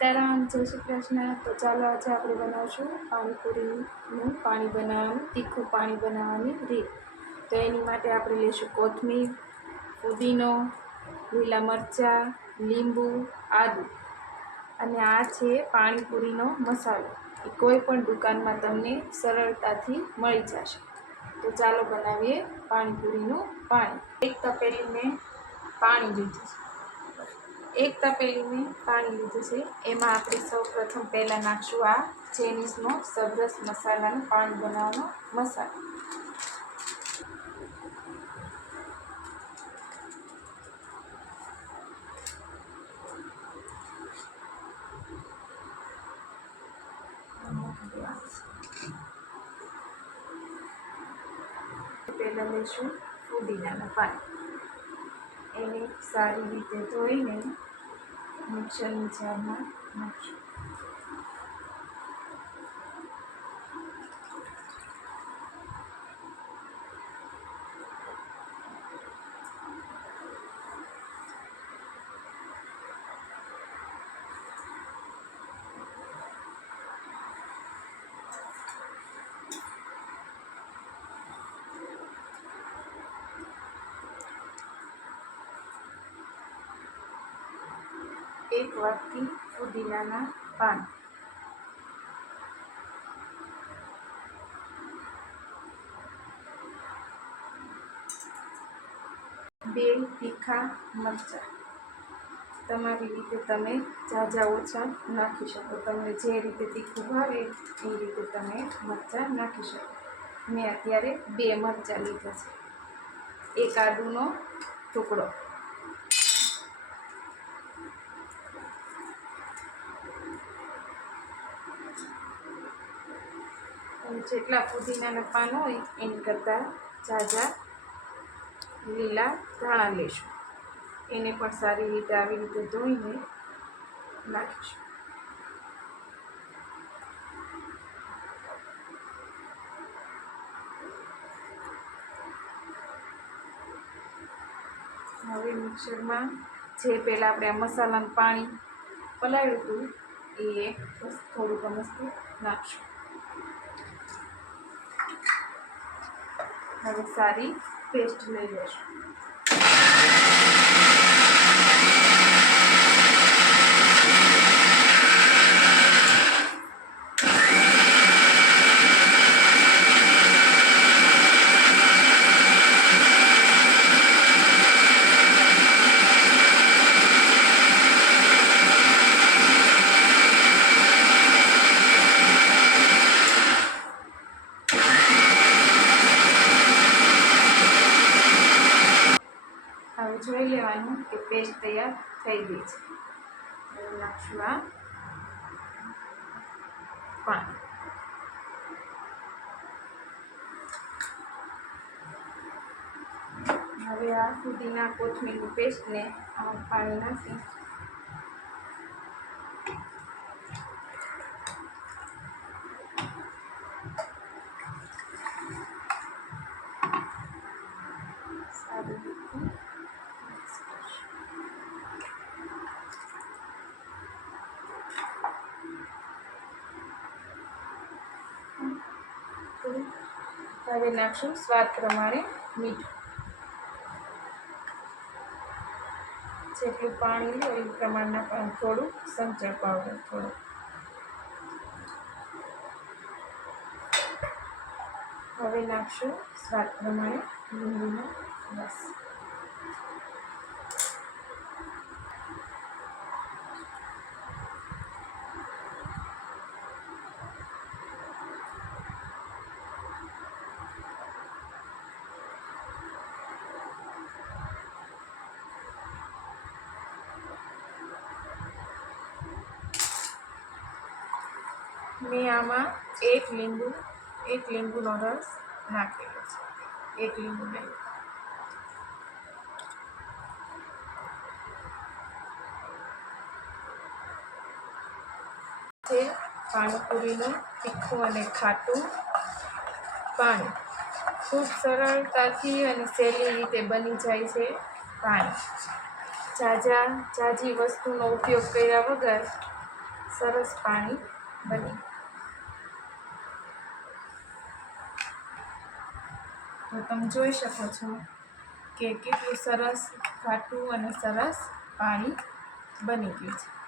સીતારામ, જય શ્રી કૃષ્ણ. તો ચાલો આજે આપણે બનાવશું પાણીપુરીનું પાણી બનાવવાનું, તીખું પાણી બનાવવાની રીત. તો એની માટે આપણે લઈશું કોથમીર, પુદીનો, લીલા મરચાં, લીંબુ, આદુ અને આ છે પાણીપુરીનો મસાલો. એ કોઈ પણ દુકાનમાં તમને સરળતાથી મળી જશે. તો ચાલો બનાવીએ પાણીપુરીનું પાણી. એક તપેલી મેં પાણી લીધું છે. એક તપેલી મેં પાણી લીધું છે. એમાં આપણે સૌ પ્રથમ પહેલાં નાખશું આ ચેનીઝનો સબરસ મસાલાનો પાણી બનાવવાનો મસાલો. પહેલાં લઈશું પુદીનાના પાન. એને સારી રીતે ધોઈને મિક્સરની જારમાં નાખશું. એક વાટકી પુદીનાના પાન, બે તીખા મરચાં. તમારી રીતે તમે ઝાઝા ઓછા નાખી શકો. તમને જે રીતે તીખું ભાવે એ રીતે તમે મરચાં નાખી શકો. મેં અત્યારે 2 મરચાં લીધા છે. એક આદુનો ટુકડો, જેટલા પુદીનાના પાન હોય એની કરતાં ઝાઝા લીલા ધાણા લઈશું. એને પણ સારી રીતે આવી રીતે ધોઈને નાખીશું. હવે મિક્સરમાં જે પહેલાં આપણે આ મસાલાનું પાણી પલાળ્યું હતું એ થોડુંક મસ્ત નાખશું. હવે સારી પેસ્ટ લઈ લઈશું. જોઈ લેવાનું કે પેસ્ટ તૈયાર થઈ ગઈ છે. હવે નાખશું આ પાણી. હવે આ પુદીના કોથમીરની પેસ્ટને આ પાણી નાખી સારી રીતે હવે નાખશું સ્વાદ પ્રમાણે મીઠું. જેટલું પાણી હોય એ પ્રમાણના થોડું સંચળ પાવડર થોડું. હવે નાખશું સ્વાદ પ્રમાણે લીંબુનો રસ. મેં આમાં એક લીંબુનો રસ નાખેલો છે. એક લીંબુ નહીં. છે પાણીપુરીનું તીખું અને ખાટું પાણી. ખૂબ સરળતાથી અને સહેલી રીતે બની જાય છે પાણી. ઝાઝી વસ્તુનો ઉપયોગ કર્યા વગર સરસ પાણી બને. તો તમે જોઈ શકો છો કે કેટલું સરસ ઘાટું અને સરસ પાણી બની ગયું છે.